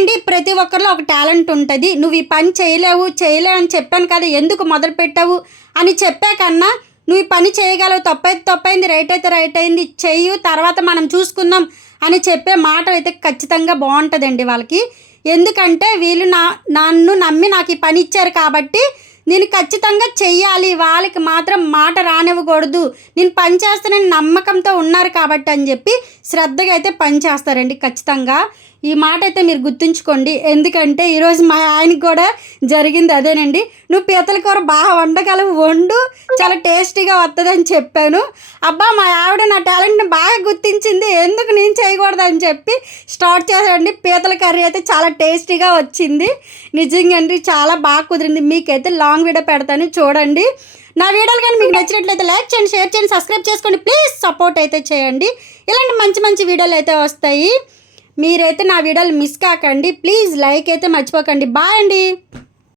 అండి ప్రతి ఒక్కరిలో ఒక టాలెంట్ ఉంటుంది. నువ్వు ఈ పని చేయలేవు అని చెప్పాను కదా, ఎందుకు మొదలుపెట్టావు అని చెప్పే కన్నా నువ్వు ఈ పని చేయగలవు, తప్పైతే తప్పైంది, రైట్ అయితే రైట్ అయింది, చెయ్యు, తర్వాత మనం చూసుకుందాం అని చెప్పే మాట అయితే ఖచ్చితంగా బాగుంటుందండి వాళ్ళకి. ఎందుకంటే వీళ్ళు నన్ను నమ్మి నాకు ఈ పని ఇచ్చారు కాబట్టి నేను ఖచ్చితంగా చెయ్యాలి, వాళ్ళకి మాత్రం మాట రానివ్వకూడదు, నేను పని చేస్తానని నమ్మకంతో ఉన్నారు కాబట్టి అని చెప్పి శ్రద్ధగా అయితే పని చేస్తారండి ఖచ్చితంగా. ఈ మాట అయితే మీరు గుర్తుంచుకోండి. ఎందుకంటే ఈరోజు మా ఆయనకి కూడా జరిగింది అదేనండి. నువ్వు పీతల కూర బాగా వండగలవు, వండు, చాలా టేస్టీగా వస్తుందని చెప్పాను. అబ్బా మా ఆవిడ నా టాలెంట్ని బాగా గుర్తించింది, ఎందుకు నేను చేయకూడదు అని చెప్పి స్టార్ట్ చేశాడండి. పీతల కర్రీ అయితే చాలా టేస్టీగా వచ్చింది. నిజంగా అండి చాలా బాగా కుదిరింది. మీకైతే లాంగ్ వీడియో పెడతాను చూడండి. నా వీడియోలు కానీ మీకు నచ్చినట్లయితే లైక్ చేయండి, షేర్ చేయండి, సబ్స్క్రైబ్ చేసుకోండి, ప్లీజ్ సపోర్ట్ అయితే చేయండి. ఇలాంటి మంచి మంచి వీడియోలు అయితే వస్తాయి. మీరైతే నా వీడియోలు మిస్ కాకండి, ప్లీజ్ లైక్ అయితే మర్చిపోకండి. బాయ్ అండి.